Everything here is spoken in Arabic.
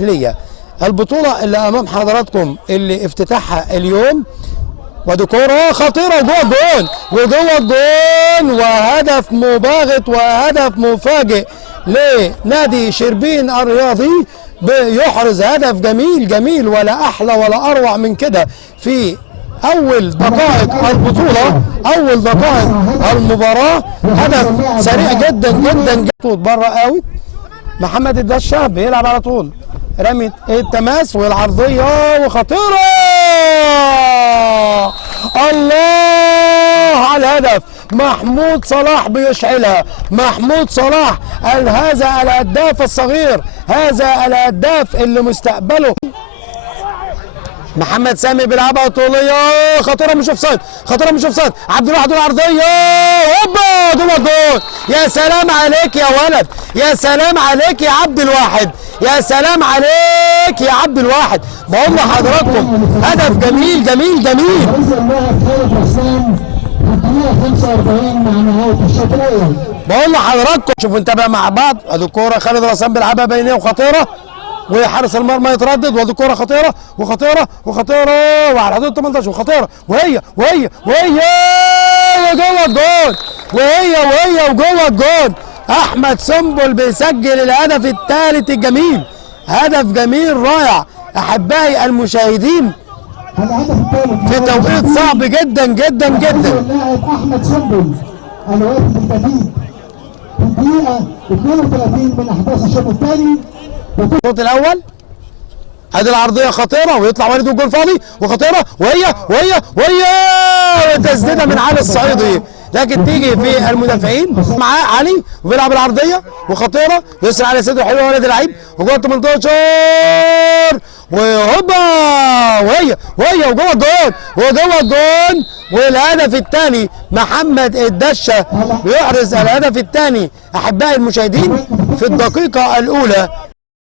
الأهلية. البطولة اللي أمام حضراتكم اللي افتتاحها اليوم، ودي كورة خطيرة جوه الجون وجوه الجون، وهدف مباغت وهدف مفاجئ لنادي شربين الرياضي، بيحرز هدف جميل جميل ولا أحلى ولا أروع من كده في أول دقائق البطولة، أول دقائق المباراة. هدف سريع جدا جدا جدا بره قوي. محمد الدشة بيلعب على طول، رمي التماس والعرضية وخطيرة، الله على الهدف. محمود صلاح بيشعلها، محمود صلاح هذا الهداف الصغير، هذا الهداف اللي مستقبله. محمد سامي بيلعبها طوليه خطيره مش اوفسايد، خطيره مش اوفسايد. عبد الواحد العرضيه هوبا جوه الجول. يا سلام عليك يا ولد، يا سلام عليك يا عبد الواحد، يا سلام عليك يا عبد الواحد. بقول لحضراتكم هدف جميل جميل جميل. بقول لحضراتكم شوفوا انت بقى مع بعض. ادي الكوره خالد رسام بيلعبها بينيه وخطيره، وحارس المرمى يتردد، ودي كوره خطيره وخطيره وخطيره وعلى حدود 18 وخطيره، وهي جوه الجول، وهي وجوه الجول. احمد سنبل بيسجل الهدف الثالث الجميل، هدف جميل رائع احبائي المشاهدين في توقيت صعب جدا جدا جدا. اللاعب احمد سنبل الواقف بالتهديد في الدقيقه 32 من احداث الشوط الثاني. الشوط الاول ادي العرضيه خطيره ويطلع والد الجول فاضي وخطيره، وهي تسديده من علي الصعيدي، لكن تيجي في المدافعين معاه علي وبيلعب العرضيه وخطيره، يسرع على صدره حلوه ولد اللعيب وجوه 18 وهوبا، وهي وجوه الجول والهدف الثاني. محمد الدشه بيحرز الهدف الثاني احبائي المشاهدين في الدقيقه الاولى